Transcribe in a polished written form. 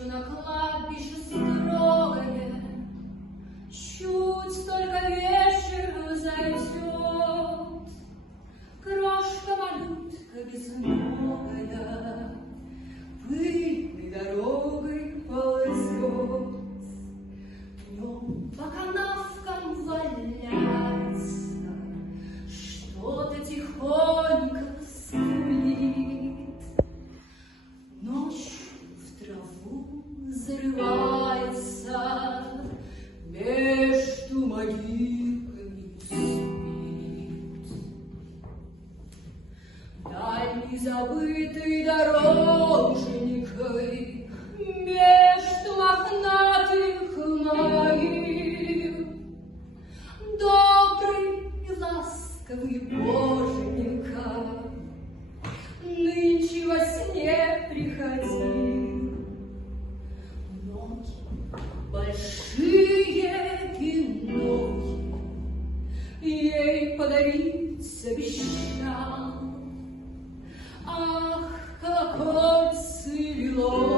Ночью на кладбище строгое, чуть только вечер зайдет, крошка-малютка безногая пыльной дорогой ползет. Днем по канавкам валяется, что-то тихонько скулит. Ночью в траву зарывается, между могилками спит. Дальней забытой дороженькой между мохнатых могил добрый и ласковый Боженька нынче во сне приходил. Ноги большие и ноги ей подарить обещал. Ах, какой цвело